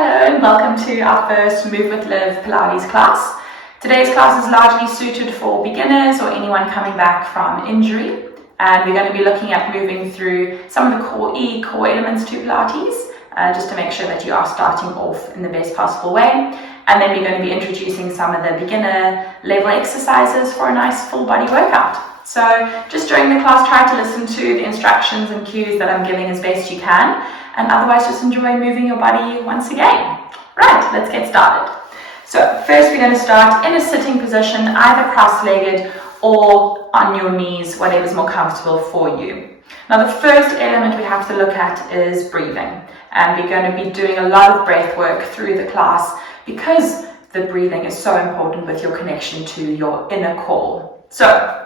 Hello and welcome to our first Move with Liv Pilates class. Today's class is largely suited for beginners or anyone coming back from injury, and we're going to be looking at moving through some of the core elements to Pilates, just to make sure that you are starting off in the best possible way. And then we're going to be introducing some of the beginner level exercises for a nice full body workout. So just during the class, try to listen to the instructions and cues that I'm giving as best you can, and otherwise just enjoy moving your body once again. Right, let's get started. So first we're going to start in a sitting position, either cross-legged or on your knees, whatever's more comfortable for you. Now the first element we have to look at is breathing, and we're going to be doing a lot of breath work through the class because the breathing is so important with your connection to your inner core. So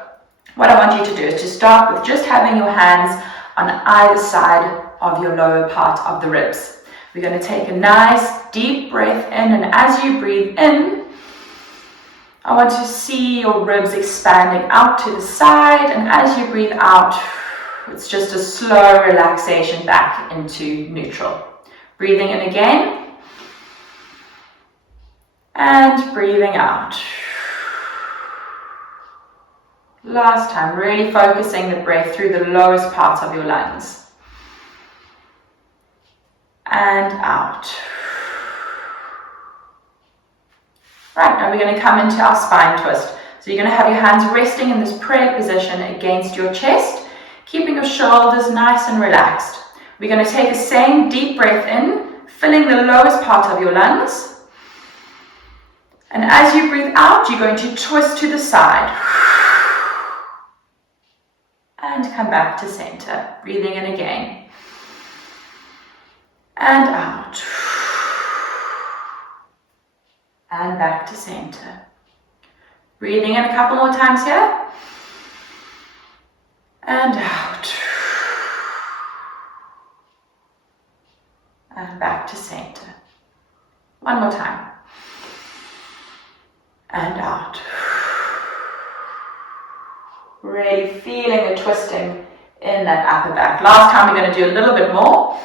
what I want you to do is to start with just having your hands on either side of your lower part of the ribs. We're going to take a nice deep breath in, and as you breathe in, I want to see your ribs expanding out to the side, and as you breathe out, it's just a slow relaxation back into neutral. Breathing in again, and breathing out. Last time, really focusing the breath through the lowest parts of your lungs. And out. Right, now we're going to come into our spine twist. So you're going to have your hands resting in this prayer position against your chest, keeping your shoulders nice and relaxed. We're going to take the same deep breath in, filling the lowest part of your lungs. And as you breathe out, you're going to twist to the side. And come back to center. Breathing in again. And out. And back to center. Breathing in a couple more times here. And out. And back to center. One more time. And out. Really feeling the twisting in that upper back. Last time we're going to do a little bit more.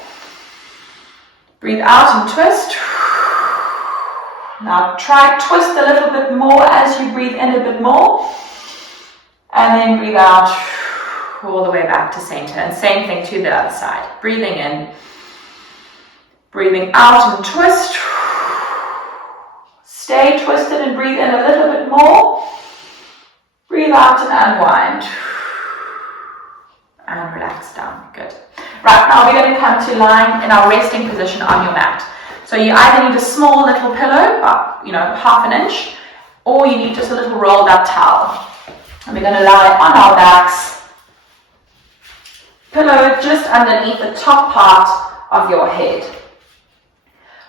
Breathe out and twist. Now try twist a little bit more as you breathe in a bit more. And then breathe out all the way back to center. And same thing to the other side. Breathing in. Breathing out and twist. Stay twisted and breathe in a little bit more. Breathe out and unwind. And relax down. Good. Right, now we're going to come to lying in our resting position on your mat. So you either need a small little pillow, about, half an inch, or you need just a little rolled up towel. And we're going to lie on our backs. Pillow just underneath the top part of your head.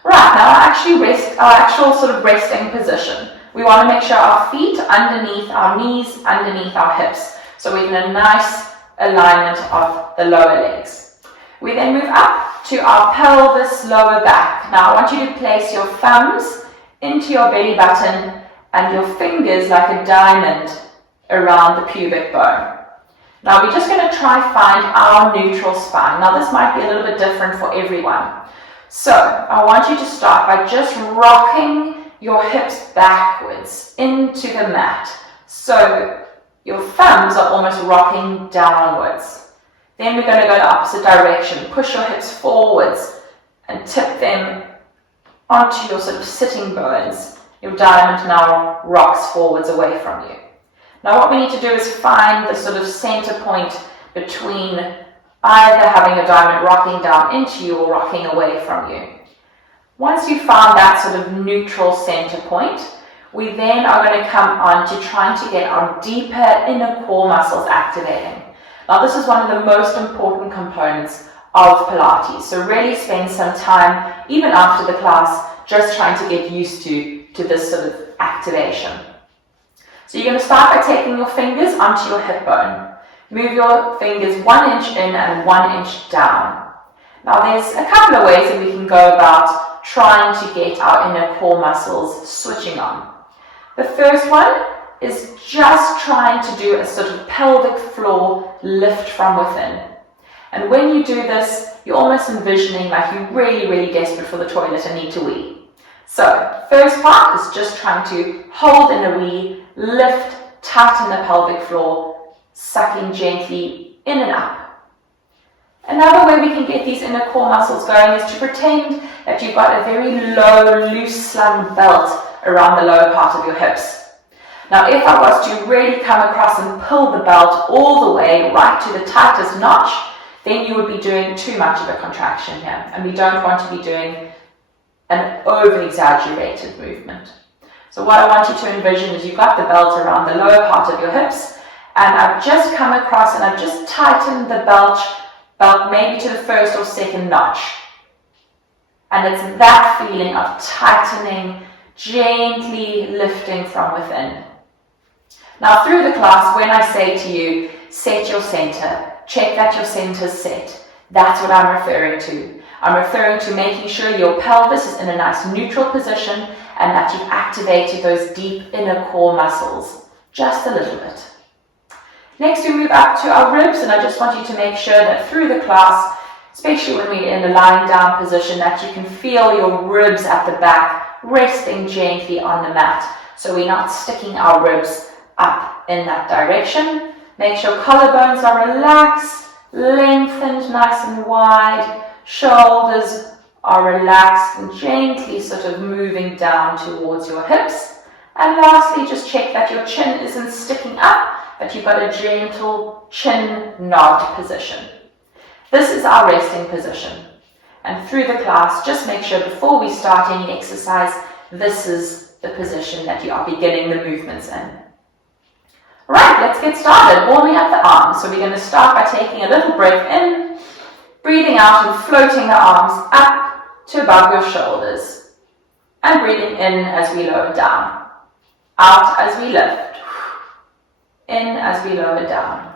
Right, now our actual sort of resting position. We want to make sure our feet are underneath our knees, underneath our hips. So we're in a nice alignment of the lower legs. We then move up to our pelvis, lower back. Now I want you to place your thumbs into your belly button and your fingers like a diamond around the pubic bone. Now we're just going to try find our neutral spine. Now this might be a little bit different for everyone. So I want you to start by just rocking your hips backwards into the mat. So your thumbs are almost rocking downwards. Then we're going to go the opposite direction. Push your hips forwards and tip them onto your sort of sitting bones. Your diamond now rocks forwards away from you. Now what we need to do is find the sort of center point between either having your diamond rocking down into you or rocking away from you. Once you've found that sort of neutral center point, we then are going to come on to trying to get our deeper inner core muscles activating. Now this is one of the most important components of Pilates, so really spend some time, even after the class, just trying to get used to this sort of activation. So you're going to start by taking your fingers onto your hip bone. Move your fingers 1 inch in and 1 inch down. Now there's a couple of ways that we can go about trying to get our inner core muscles switching on. The first one is just trying to do a sort of pelvic floor lift from within. And when you do this, you're almost envisioning like you're really, really desperate for the toilet and need to wee. So, first part is just trying to hold in a wee, lift, tighten the pelvic floor, sucking gently in and up. Another way we can get these inner core muscles going is to pretend that you've got a very low, loose slung belt around the lower part of your hips. Now, if I was to really come across and pull the belt all the way right to the tightest notch, then you would be doing too much of a contraction here, and we don't want to be doing an over-exaggerated movement. So what I want you to envision is you've got the belt around the lower part of your hips, and I've just come across and I've just tightened the belt maybe to the first or second notch. And it's that feeling of tightening, gently lifting from within. Now through the class, when I say to you, set your center, check that your center's set, that's what I'm referring to. I'm referring to making sure your pelvis is in a nice neutral position and that you've activated those deep inner core muscles, just a little bit. Next we move up to our ribs, and I just want you to make sure that through the class, especially when we're in a lying down position, that you can feel your ribs at the back resting gently on the mat. So we're not sticking our ribs up in that direction. Make sure collarbones are relaxed, lengthened nice and wide, shoulders are relaxed and gently sort of moving down towards your hips. And lastly, just check that your chin isn't sticking up, but you've got a gentle chin nod position. This is our resting position. And through the class, just make sure before we start any exercise, this is the position that you are beginning the movements in. Right, let's get started. Warming up the arms. So we're going to start by taking a little breath in, breathing out and floating the arms up to above your shoulders. And breathing in as we lower down. Out as we lift. In as we lower down.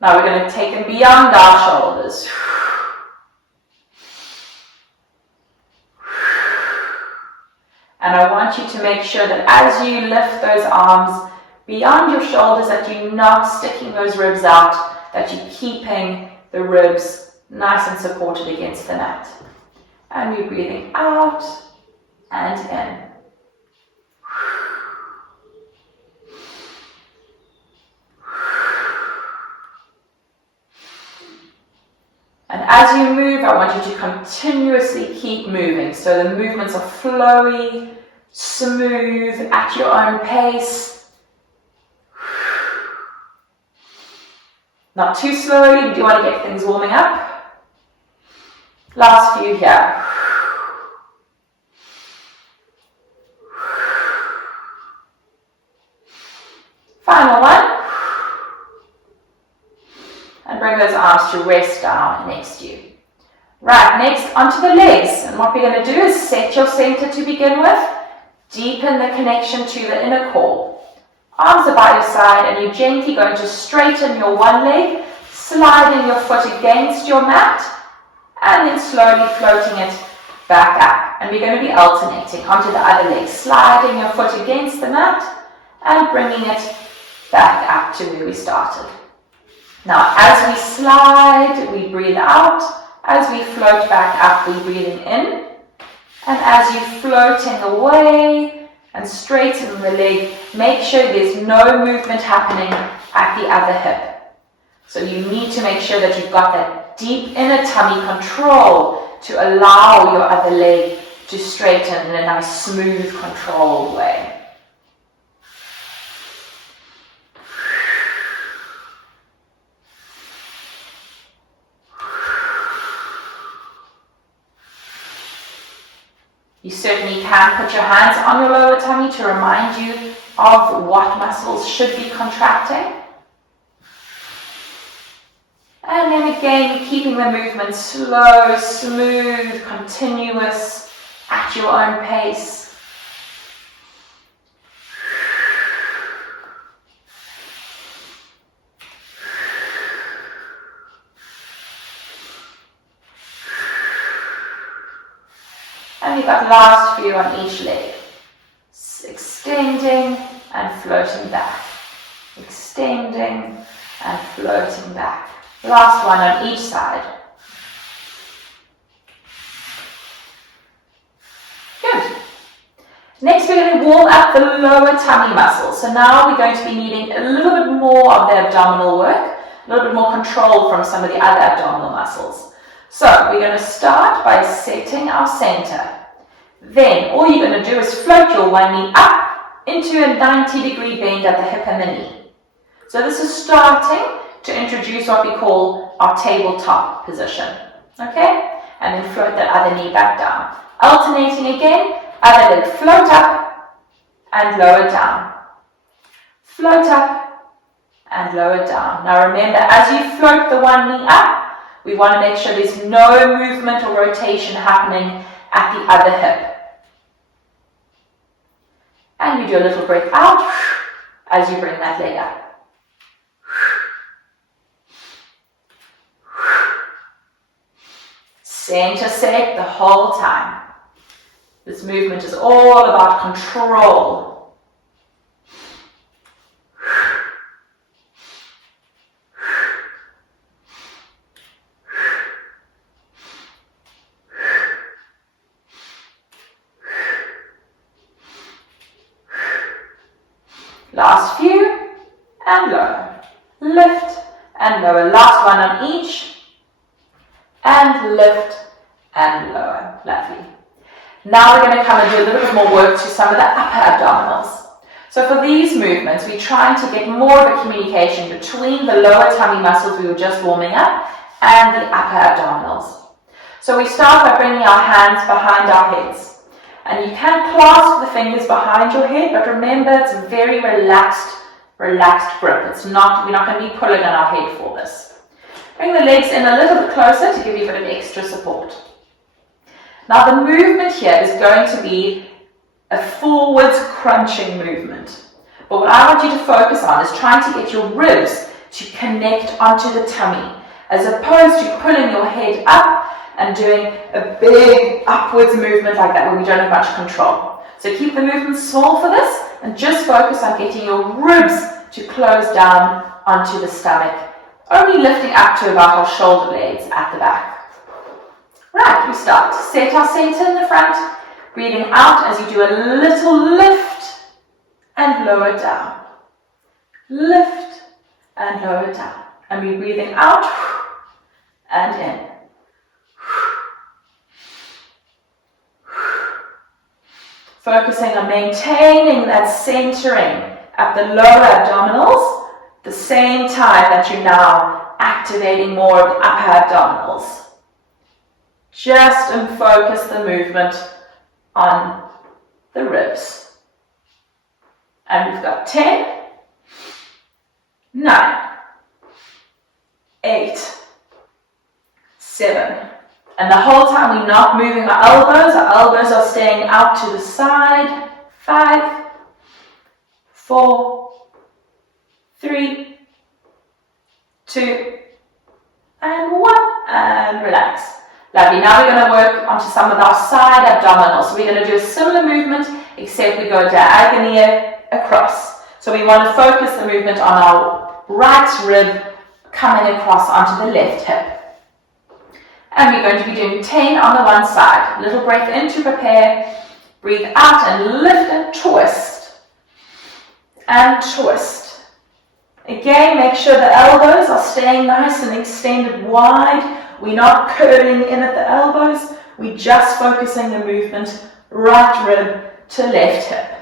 Now we're going to take them beyond our shoulders. And I want you to make sure that as you lift those arms beyond your shoulders, that you're not sticking those ribs out, that you're keeping the ribs nice and supported against the mat. And we're breathing out and in. And as you move, I want you to continuously keep moving. So the movements are flowy, smooth, at your own pace. Not too slowly, we do want to get things warming up. Last few here. Final one. And bring those arms to rest down next to you. Right, next onto the legs. And what we're going to do is set your center to begin with. Deepen the connection to the inner core. Arms are by your side and you're gently going to straighten your one leg, sliding your foot against your mat, and then slowly floating it back up. And we're going to be alternating onto the other leg, sliding your foot against the mat and bringing it back up to where we started. Now, as we slide, we breathe out. As we float back up, we're breathing in. And as you're floating away and straightening the leg, make sure there's no movement happening at the other hip. So you need to make sure that you've got that deep inner tummy control to allow your other leg to straighten in a nice, smooth, controlled way. You certainly can put your hands on your lower tummy to remind you of what muscles should be contracting. And then again, keeping the movement slow, smooth, continuous, at your own pace. And we've got last few on each leg. Extend extending and floating back. Extending and floating back. Last one on each side. Good. Next, we're going to warm up the lower tummy muscles. So now we're going to be needing a little bit more of the abdominal work, a little bit more control from some of the other abdominal muscles. So we're going to start by setting our center. Then all you're going to do is float your one knee up into a 90-degree bend at the hip and the knee. So this is starting to introduce what we call our tabletop position. Okay? And then float that other knee back down. Alternating again, other leg float up and lower down. Float up and lower down. Now remember, as you float the one knee up, we want to make sure there's no movement or rotation happening at the other hip. And you do a little breath out as you bring that leg up. Center set the whole time. This movement is all about control. Last few, and lower. Lift and lower. Last one on each. And lift and lower. Lovely. Now we're going to come and do a little bit more work to some of the upper abdominals. So for these movements, we're trying to get more of a communication between the lower tummy muscles we were just warming up and the upper abdominals. So we start by bringing our hands behind our heads. And you can clasp the fingers behind your head, but remember it's a very relaxed grip. We're not going to be pulling on our head for this. Bring the legs in a little bit closer to give you a bit of extra support. Now the movement here is going to be a forwards crunching movement. But what I want you to focus on is trying to get your ribs to connect onto the tummy, as opposed to pulling your head up and doing a big upwards movement like that where we don't have much control. So keep the movement small for this and just focus on getting your ribs to close down onto the stomach, only lifting up to about our shoulder blades at the back. Right, we start. Set our center in the front, breathing out as you do a little lift and lower down. Lift and lower down. And we're breathing out and in. Focusing on maintaining that centering at the lower abdominals, at the same time that you're now activating more of the upper abdominals. Just focus the movement on the ribs. And we've got 10, 9, 8, 7. And the whole time we're not moving our elbows are staying out to the side. 5, 4, 3, 2, and 1, and relax. Lovely. Now we're going to work onto some of our side abdominals. So we're going to do a similar movement, except we go diagonally across. So we want to focus the movement on our right rib coming across onto the left hip. And we're going to be doing 10 on the one side. Little breath in to prepare. Breathe out and lift and twist. And twist. Again, make sure the elbows are staying nice and extended wide. We're not curling in at the elbows. We're just focusing the movement right rib to left hip.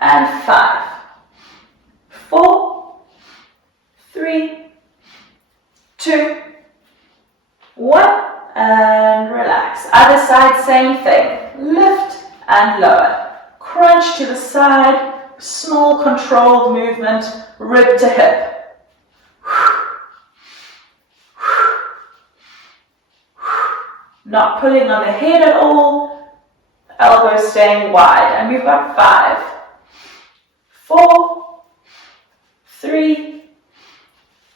And 5, 4, 3, 2, 1, and relax. Other side, same thing. Lift and lower. Crunch to the side. Small controlled movement, rib to hip. Not pulling on the head at all. Elbows staying wide. And we've got 5, 4, 3,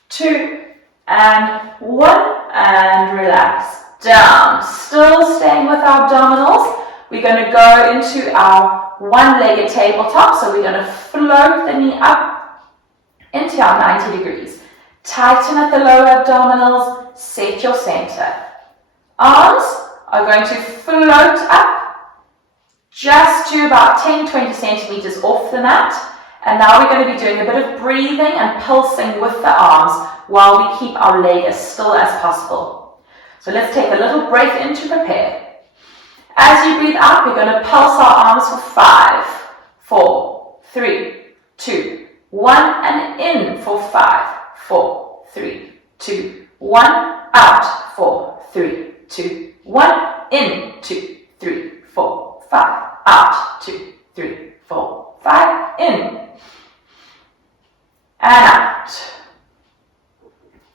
2, and 1, and relax. Down. Still staying with our abdominals. We're going to go into our one-legged tabletop, so we're going to float the knee up into our 90 degrees. Tighten at the lower abdominals, set your center. Arms are going to float up just to about 10-20 centimeters off the mat. And now we're going to be doing a bit of breathing and pulsing with the arms while we keep our leg as still as possible. So let's take a little breath in to prepare. As you breathe out, we're going to pulse our arms for 5, 4, 3, 2, 1, and in for 5, 4, 3, 2, 1, out, 4, 3, 2, 1, in, 2, 3, 4, 5, out, 2, 3, 4, 5, in, and out,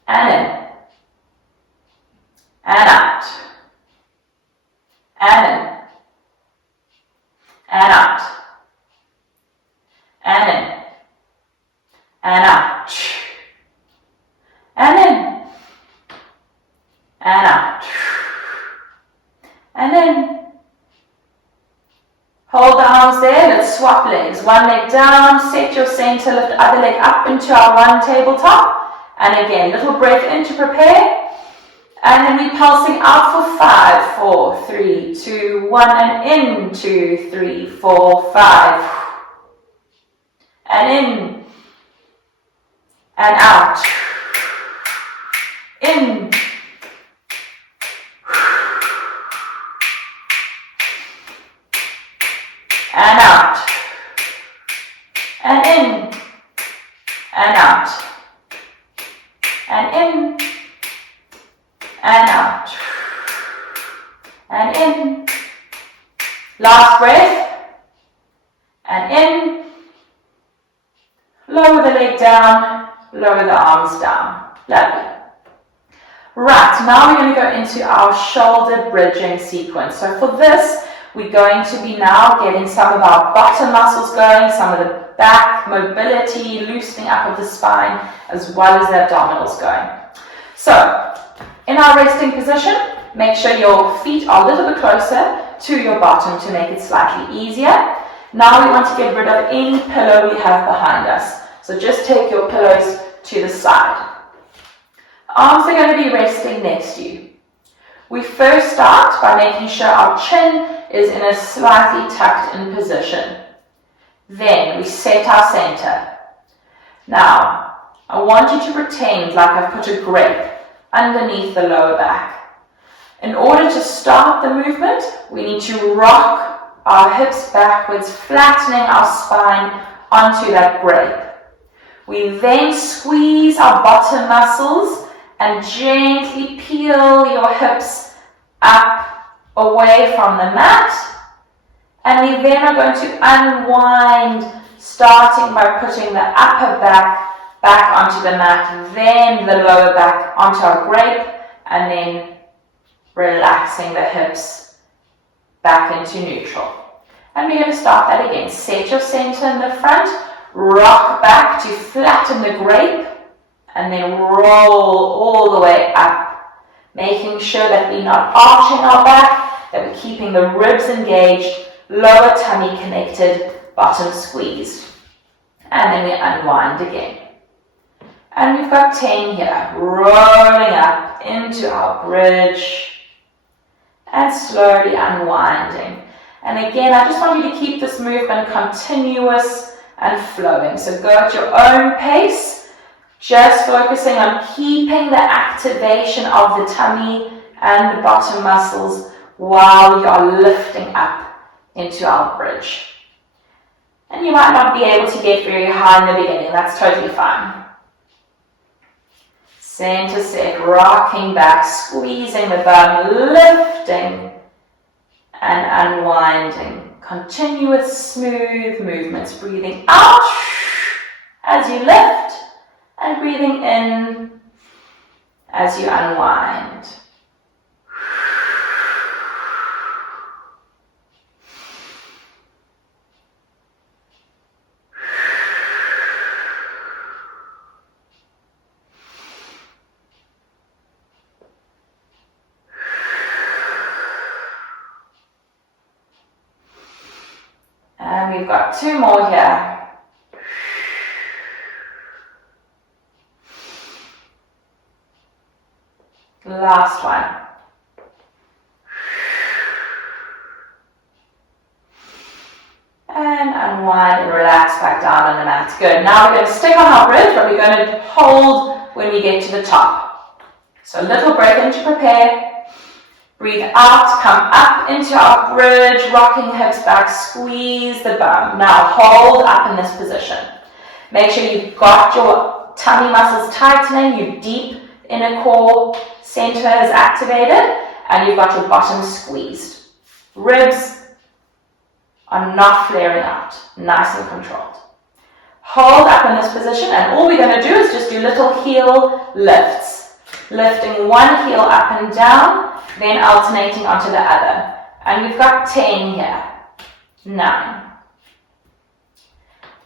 and in, and out, and in, and out, and in, and out, and in, and out, and in. Hold the arms there, let's swap legs. One leg down, set your center, lift the other leg up into our one tabletop. And again, little breath in to prepare. And then we're pulsing out for 5, 4, 3, 2, 1, and in, 2, 3, 4, 5. And in, and out, in, and out, and in, and out, and in, and out, and in. Last breath, and in. Lower the leg down, lower the arms down. Lovely. Right, now we're going to go into our shoulder bridging sequence. So for this, we're going to be now getting some of our bottom muscles going, some of the back mobility, loosening up of the spine, as well as the abdominals going. So, in our resting position, make sure your feet are a little bit closer to your bottom to make it slightly easier. Now we want to get rid of any pillow we have behind us. So just take your pillows to the side. Arms are going to be resting next to you. We first start by making sure our chin is in a slightly tucked in position. Then we set our center. Now, I want you to pretend like I've put a grape underneath the lower back. In order to start the movement, we need to rock our hips backwards, flattening our spine onto that grape. We then squeeze our bottom muscles and gently peel your hips up away from the mat, and we then are going to unwind, starting by putting the upper back onto the mat, then the lower back onto our grape, and then relaxing the hips back into neutral. And we're going to start that again. Set your center in the front, rock back to flatten the grape, and then roll all the way up, making sure that we're not arching our back, that we're keeping the ribs engaged, lower tummy connected, bottom squeezed. And then we unwind again. And we've got 10 here, rolling up into our bridge and slowly unwinding. And again, I just want you to keep this movement continuous and flowing. So go at your own pace, just focusing on keeping the activation of the tummy and the bottom muscles while you are lifting up into our bridge. And you might not be able to get very high in the beginning, that's totally fine. Center set, rocking back, squeezing the bum, lifting and unwinding. Continuous smooth movements, breathing out as you lift and breathing in as you unwind. we've got 2 more here. Last one. And unwind and relax back down on the mat. Good. Now we're going to stick on our bridge, but we're going to hold when we get to the top. So a little breath in to prepare. Breathe out, come up into our bridge, rocking hips back, squeeze the bum. Now hold up in this position. Make sure you've got your tummy muscles tightening, your deep inner core center is activated, and you've got your bottom squeezed. Ribs are not flaring out, nice and controlled. Hold up in this position, and all we're going to do is just do little heel lifts. Lifting one heel up and down, then alternating onto the other. And we've got 10 here. 9.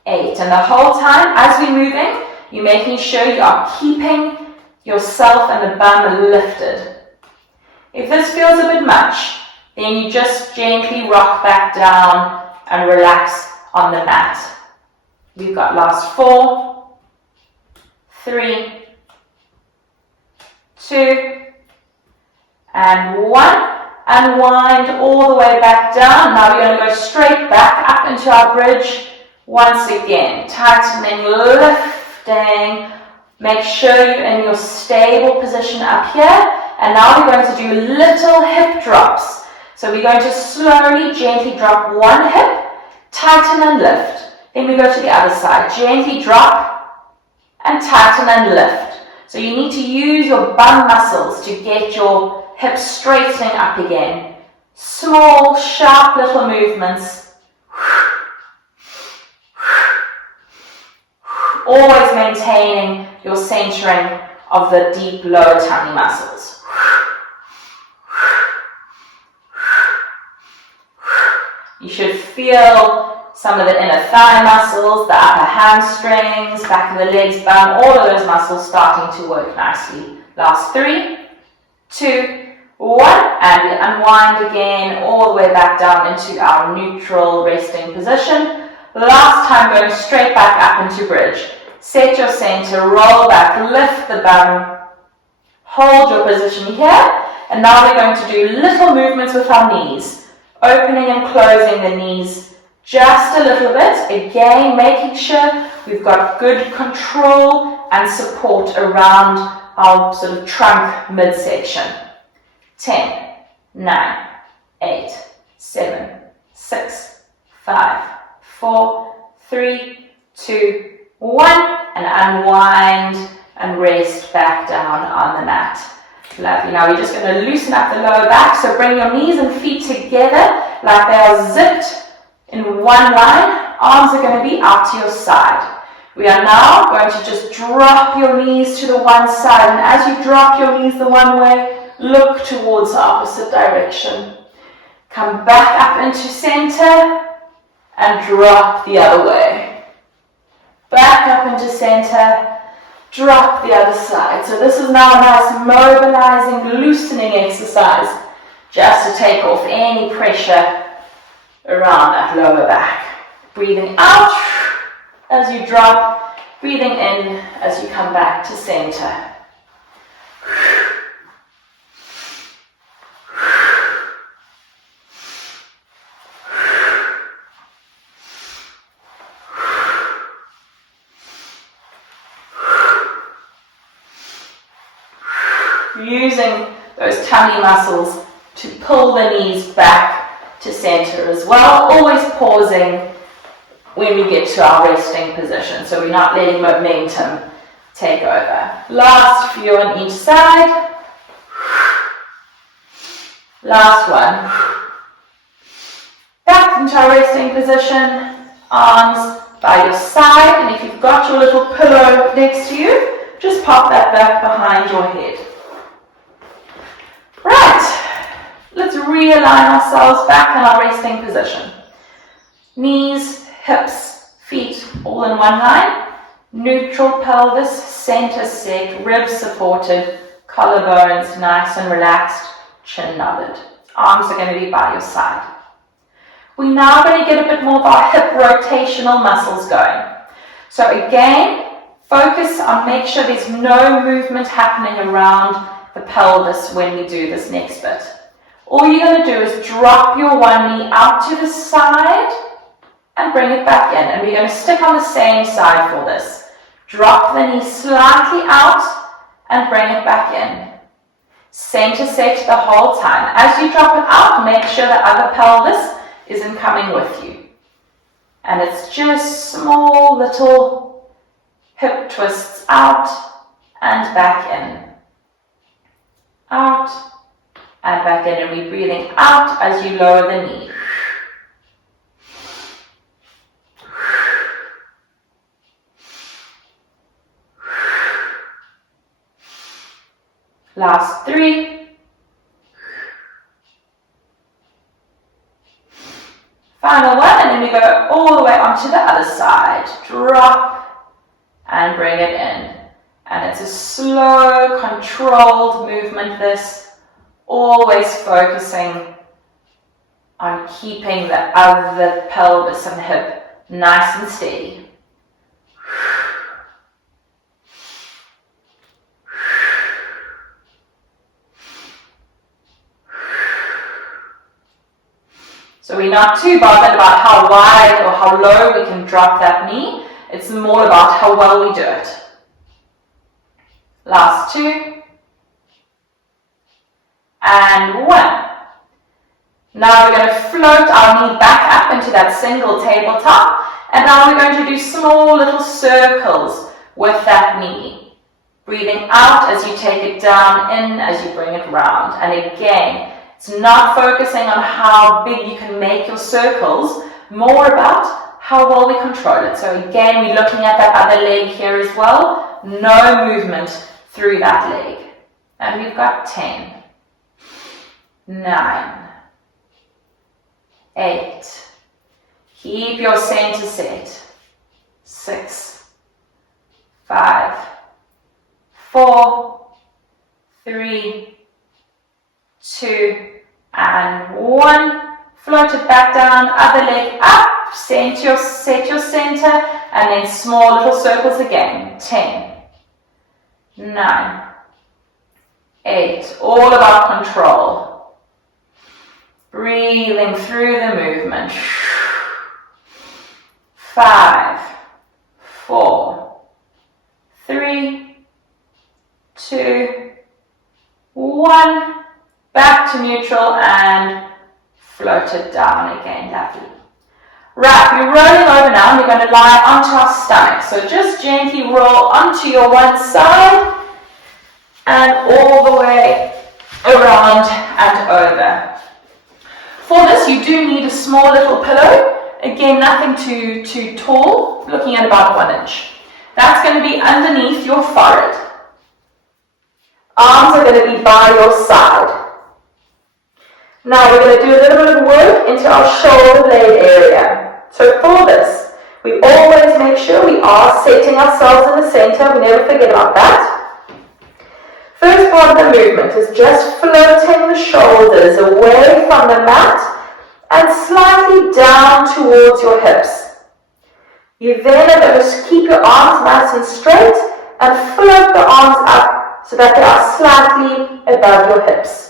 8. And the whole time, as we're moving, you're making sure you are keeping yourself and the bum lifted. If this feels a bit much, then you just gently rock back down and relax on the mat. We've got last 4, 3, 2, and 1. Unwind all the way back down. Now we're going to go straight back up into our bridge once again. Tightening, lifting. Make sure you're in your stable position up here. And now we're going to do little hip drops. So we're going to slowly, gently drop one hip, tighten and lift. Then we go to the other side. Gently drop and tighten and lift. So you need to use your bum muscles to get your hips straightening up again. Small, sharp little movements. Always maintaining your centering of the deep lower tummy muscles. You should feel some of the inner thigh muscles, the upper hamstrings, back of the legs, bum, all of those muscles starting to work nicely. Last 3, 2, 1, and we unwind again all the way back down into our neutral resting position. Last time, going straight back up into bridge. Set your center, roll back, lift the bum, hold your position here, and now we're going to do little movements with our knees, opening and closing the knees just a little bit, again making sure we've got good control and support around our sort of trunk midsection. 10, 9, 8, 7, 6, 5, 4, 3, 2, 1, and unwind and rest back down on the mat. Lovely. Now we're just going to loosen up the lower back, so bring your knees and feet together like they are zipped in one line. Arms are going to be out to your side. We are now going to just drop your knees to the one side, and as you drop your knees the one way, look towards the opposite direction. Come back up into center and drop the other way. Back up into center, drop the other side. So this is now a nice mobilizing, loosening exercise, just to take off any pressure around that lower back. Breathing out as you drop, breathing in as you come back to center. Using those tummy muscles to pull the knees back to center as well, always pausing when we get to our resting position, so we're not letting momentum take over. Last few on each side. Last one. Back into our resting position, arms by your side, and if you've got your little pillow next to you, just pop that back behind your head. Right, let's realign ourselves back in our resting position. Knees, hips, feet all in one line. Neutral pelvis, center set, ribs supported, collarbones nice and relaxed, chin nodded. Arms are going to be by your side. We're now going to get a bit more of our hip rotational muscles going. So again, focus on make sure there's no movement happening around the pelvis when we do this next bit. All you're going to do is drop your one knee out to the side and bring it back in. And we're going to stick on the same side for this. Drop the knee slightly out and bring it back in. Center set the whole time. As you drop it out, make sure the other pelvis isn't coming with you. And it's just small little hip twists out and back in. Out and back in. And we're breathing out as you lower the knee. Last 3. Final one, and then we go all the way onto the other side. Drop and bring it in. And it's a slow, controlled movement this, always focusing on keeping the other pelvis and hip nice and steady. So we're not too bothered about how wide or how low we can drop that knee. It's more about how well we do it. Last 2. And 1. Now we're going to float our knee back up into that single tabletop. And now we're going to do small little circles with that knee. Breathing out as you take it down, in as you bring it round. And again, it's not focusing on how big you can make your circles, more about how well we control it. So again, we're looking at that other leg here as well. No movement through that leg. And we've got 10, 9, 8. Keep your center set. 6, 5, 4, 3, 2, and 1. Float it back down, other leg up, set your center, and then small little circles again. 10, 9, 8. All about control. Breathing through the movement. 5, 4, 3, 2, 1. Back to neutral and float it down again, lovely. Right, we're rolling over now and we're going to lie onto our stomach. So just gently roll onto your one side and all the way around and over. For this, you do need a small little pillow. Again, nothing too tall, looking at about 1 inch. That's going to be underneath your forehead. Arms are going to be by your side. Now we're going to do a little bit of work into our shoulder blade area. So for this, we always make sure we are setting ourselves in the center. We never forget about that. First part of the movement is just floating the shoulders away from the mat and slightly down towards your hips. You then are going to keep your arms nice and straight and float the arms up so that they are slightly above your hips.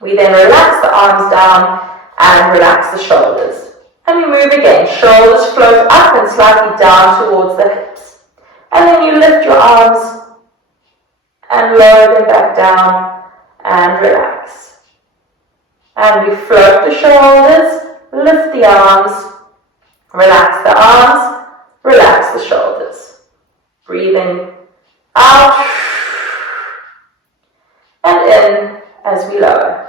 We then relax the arms down and relax the shoulders. And we move again. Shoulders float up and slightly down towards the hips. And then you lift your arms and lower them back down and relax. And we float the shoulders, lift the arms, relax the arms, relax the shoulders. Breathing out and in as we lower.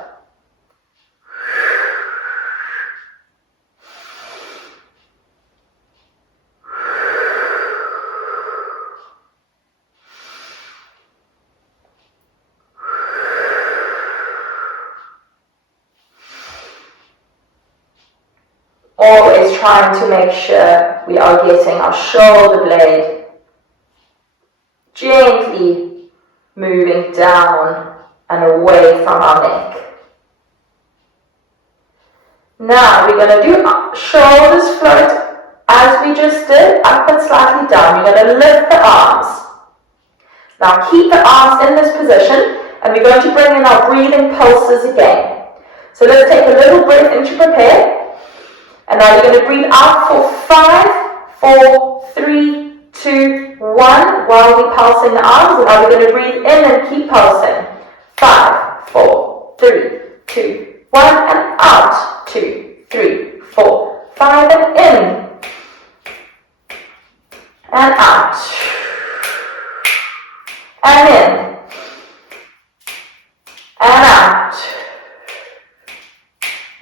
Always trying to make sure we are getting our shoulder blade gently moving down and away from our neck. Now we're going to do shoulders float as we just did, up and slightly down. You're going to lift the arms. Now keep the arms in this position, and we're going to bring in our breathing pulses again. So let's take a little breath in to prepare. And now you're going to breathe out for 5, 4, 3, 2, 1 while we're pulsing the arms. And now we're going to breathe in and keep pulsing. 5, 4, 3, 2, 1 and out. 2, 3, 4, 5 and in. And out. And in. And out.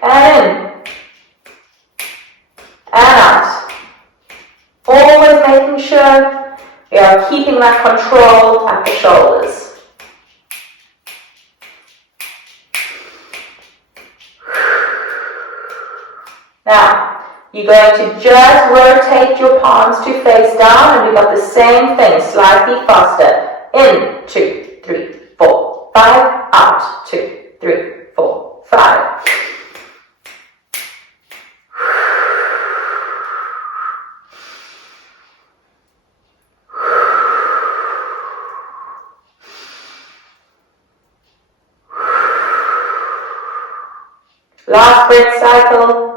And in. And out. Always making sure we are keeping that control at the shoulders. Now, you're going to just rotate your palms to face down, and we've got the same thing, slightly faster. In, 2, 3, 4, 5, out, 2, 3, 4, 5. Last breath cycle.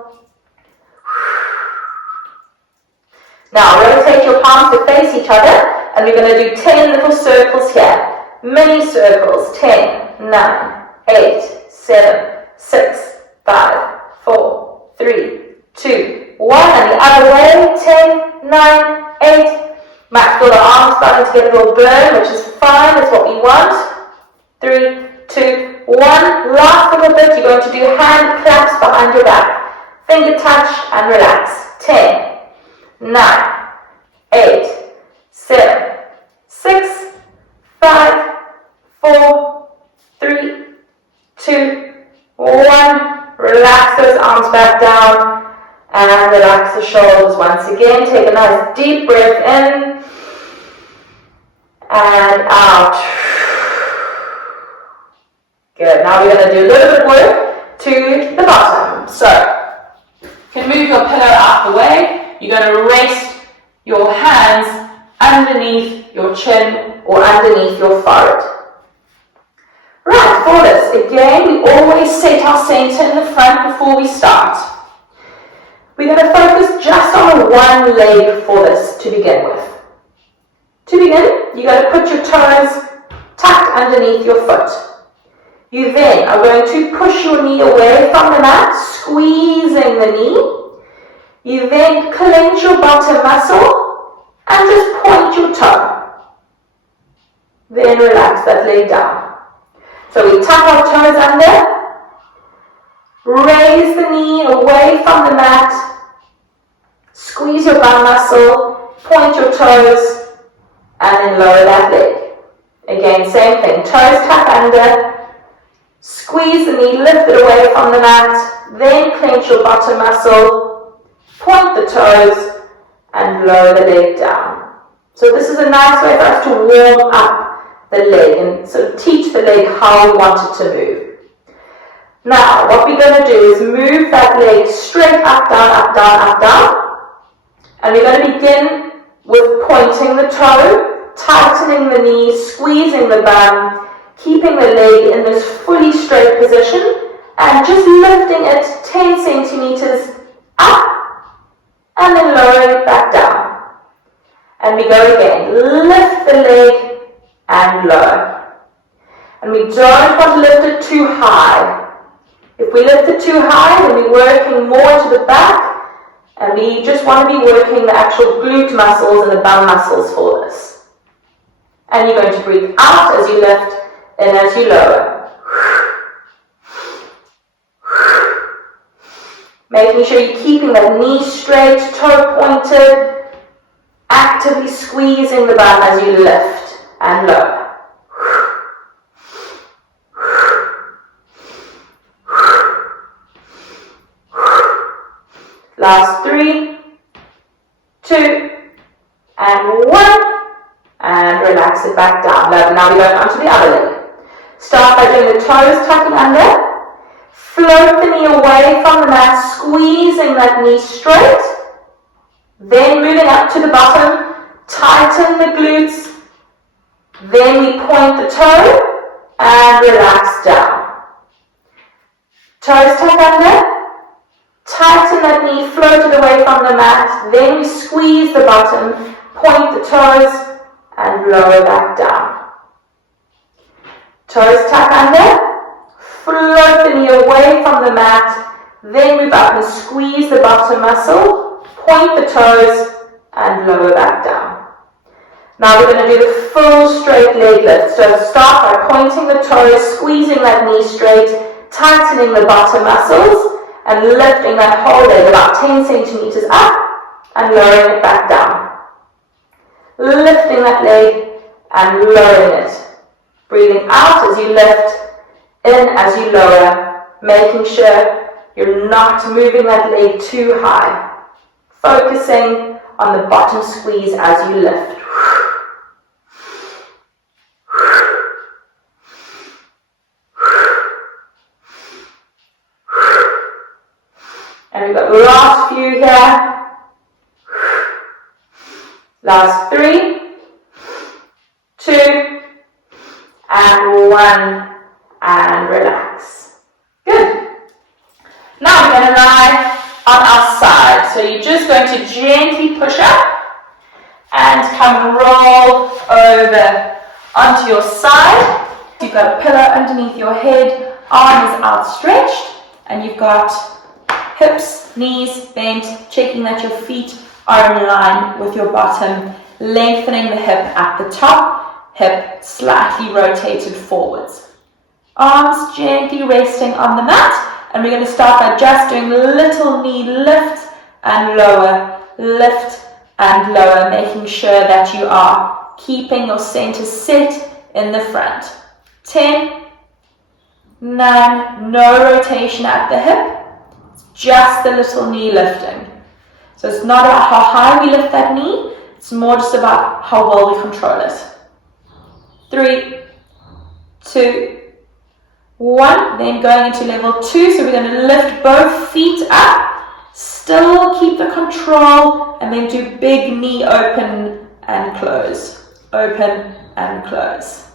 Now rotate your palms to face each other, and we're going to do 10 little circles here. Mini circles. 10, 9, 8, 7, 6, 5, 4, 3, 2, 1. And the other way. 10, 9, 8. Might feel the arms starting to get a little burn, which is fine. That's what we want. 3, 2, 1. Last little bit. You're going to do hand claps behind your back. Finger touch and relax. 10, 9, 8, 7, 6, 5, 4, 3, 2, 1. Relax those arms back down and relax the shoulders once again. Take a nice deep breath in and out. Good. Now we're going to do a little bit of work to the bottom. So, you can move your pillow out the way. You're going to rest your hands underneath your chin or underneath your forehead. Right, for this, again, we always set our center in the front before we start. We're going to focus just on one leg for this to begin with. To begin, you're going to put your toes tucked underneath your foot. You then are going to push your knee away from the mat, squeezing the knee. You then clench your bottom muscle and just point your toe. Then relax that leg down. So we tuck our toes under, raise the knee away from the mat, squeeze your bum muscle, point your toes, and then lower that leg. Again, same thing, toes tuck under, squeeze the knee, lift it away from the mat, then clench your bottom muscle, point the toes, and lower the leg down. So this is a nice way for us to warm up the leg and sort of teach the leg how we want it to move. Now, what we're going to do is move that leg straight up, down, up, down, up, down. And we're going to begin with pointing the toe, tightening the knee, squeezing the bum, keeping the leg in this fully straight position, and just lifting it 10 centimeters up, and then lowering it back down. And we go again, lift the leg and lower. And we don't want to lift it too high. If we lift it too high, then we're working more to the back, and we just want to be working the actual glute muscles and the bum muscles for this. And you're going to breathe out as you lift, in as you lower. Making sure you're keeping that knee straight, toe pointed, actively squeezing the bum as you lift and lower. Last 3, 2, and 1, and relax it back down. Now we're going on to the other leg. Start by doing the toes tucking under, Float the knee away from the mat, squeezing that knee straight. Then moving up to the bottom, tighten the glutes. Then we point the toe and relax down. Toes tuck under. Tighten that knee, float it away from the mat. Then we squeeze the bottom, point the toes and lower back down. Toes tuck under. Float the knee away from the mat, then move up and squeeze the bottom muscle, point the toes and lower back down. Now we're going to do the full straight leg lift. So start by pointing the toes, squeezing that knee straight, tightening the bottom muscles and lifting that whole leg about 10 centimeters up and lowering it back down. Lifting that leg and lowering it. Breathing out as you lift, in as you lower, making sure you're not moving that leg too high. Focusing on the bottom squeeze as you lift. And we've got the last few here. Last 3, 2, and 1. And relax. Good. Now we're going to lie on our side. So you're just going to gently push up and come roll over onto your side. You've got a pillow underneath your head, arms outstretched, and you've got hips, knees bent, checking that your feet are in line with your bottom, lengthening the hip at the top, hip slightly rotated forwards. Arms gently resting on the mat, and we're going to start by just doing little knee lift and lower, making sure that you are keeping your center set in the front. 10, 9, no rotation at the hip, just the little knee lifting. So it's not about how high we lift that knee, it's more just about how well we control it. 3, 2, 1, then going into level 2, so we're going to lift both feet up, still keep the control, and then do big knee open and close, open and close.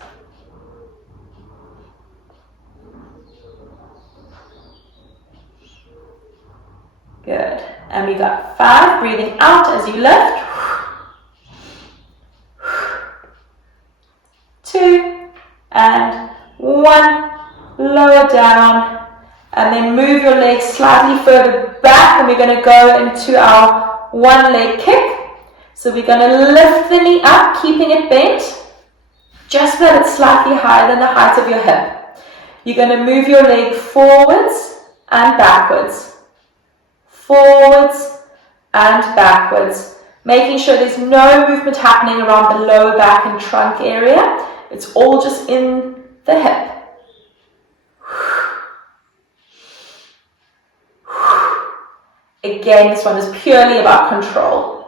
Good, and we got 5, breathing out as you lift, 2, and 1. Lower down, and then move your legs slightly further back, and we're going to go into our one leg kick. So we're going to lift the knee up, keeping it bent, just so that it's slightly higher than the height of your hip. You're going to move your leg forwards and backwards, making sure there's no movement happening around the lower back and trunk area. It's all just in the hip. Again, this one is purely about control.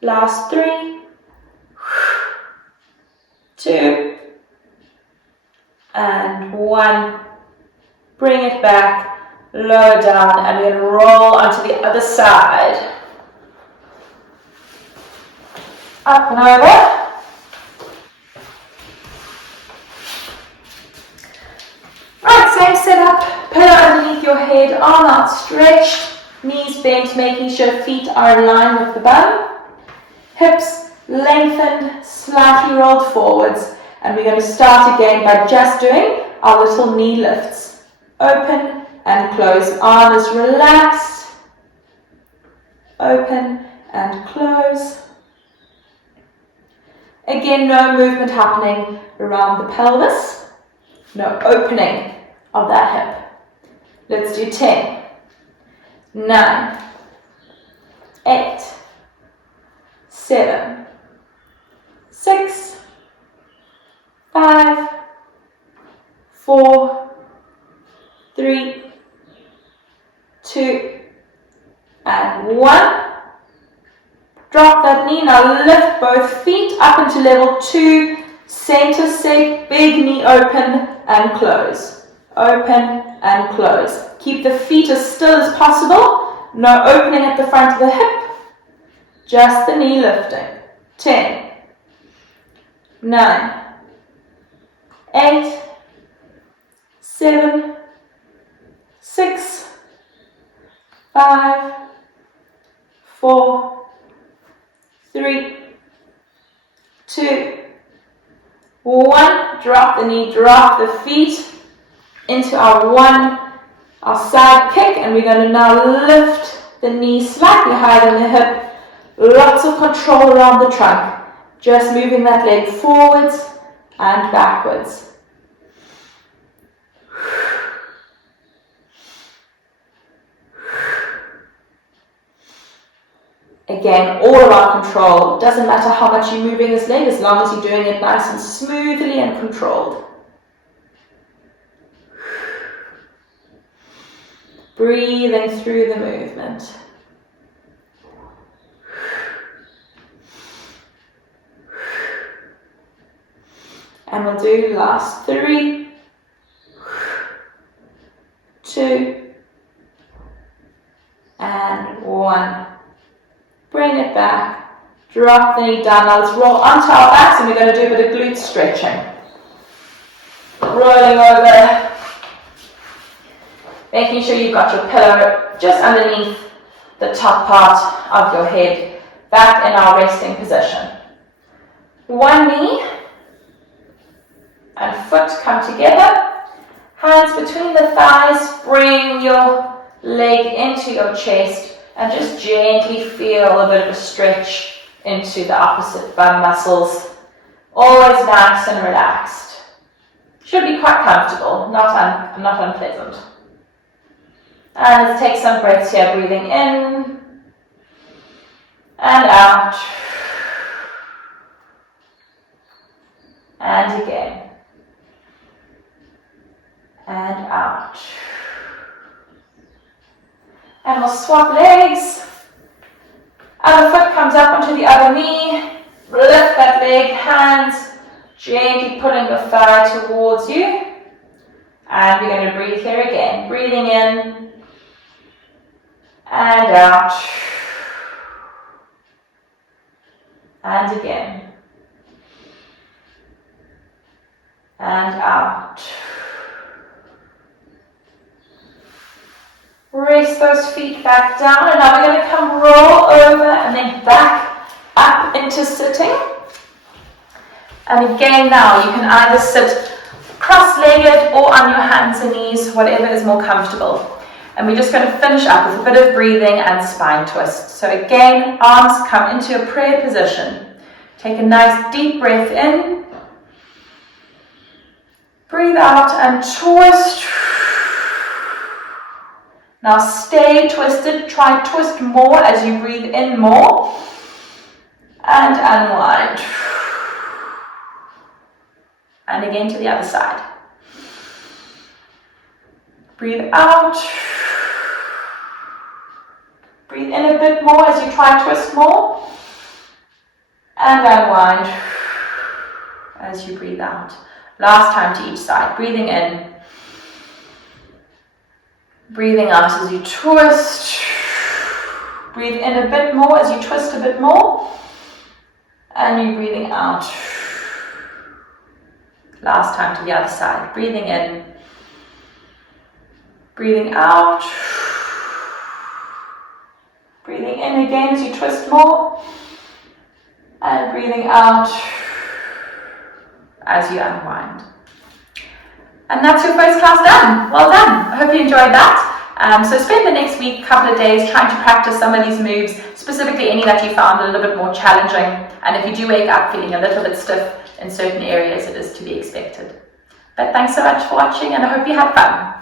Last 3, 2, and 1. Bring it back, lower down, and then roll onto the other side. Up and over. Same setup, pillow underneath your head, arm outstretched, knees bent, making sure feet are in line with the bum. Hips lengthened, slightly rolled forwards, and we're going to start again by just doing our little knee lifts. Open and close, arm is relaxed. Open and close. Again, no movement happening around the pelvis, no opening of that hip. Let's do 10, 9, 8, 7, 6, 5, 4, 3, 2, and 1. Drop that knee. Now lift both feet up into level 2. Center set, big knee open and close. Open and close. Keep the feet as still as possible. No opening at the front of the hip. Just the knee lifting. 10, 9, 8, 7, 6, 5, 4, 3, 2, 1. Drop the knee, drop the feet into our side kick, and we're going to now lift the knee slightly higher than the hip. Lots of control around the trunk. Just moving that leg forwards and backwards. Again, all about control. Doesn't matter how much you're moving this leg, as long as you're doing it nice and smoothly and controlled. Breathing through the movement. And we'll do last 3, 2, and 1. Bring it back. Drop the knee down. Now let's roll onto our backs, and we're going to do a bit of glute stretching. Rolling over. Making sure you've got your pillow just underneath the top part of your head. Back in our resting position. One knee and foot come together. Hands between the thighs. Bring your leg into your chest. And just gently feel a bit of a stretch into the opposite bum muscles. Always nice and relaxed. Should be quite comfortable, not unpleasant. And let's take some breaths here, breathing in and out. And again. And out. And we'll swap legs. Other foot comes up onto the other knee. Lift that leg, hands gently pulling your thigh towards you. And we're going to breathe here again. Breathing in and out. And again. And out. Rest those feet back down, and now we're going to come roll over and then back up into sitting. And again now, you can either sit cross-legged or on your hands and knees, whatever is more comfortable. And we're just going to finish up with a bit of breathing and spine twist. So again, arms come into a prayer position. Take a nice deep breath in. Breathe out and twist. Now stay twisted, try twist more as you breathe in more. And unwind. And again to the other side. Breathe out. Breathe in a bit more as you try twist more. And unwind as you breathe out. Last time to each side. Breathing in. Breathing out as you twist. Breathe in a bit more as you twist a bit more. And you're breathing out. Last time to the other side. Breathing in. Breathing out. Breathing in again as you twist more. And breathing out as you unwind. And that's your first class done. Well done. I hope you enjoyed that. So spend the next week, couple of days trying to practice some of these moves, specifically any that you found a little bit more challenging. And if you do wake up feeling a little bit stiff in certain areas, it is to be expected. But thanks so much for watching, and I hope you had fun.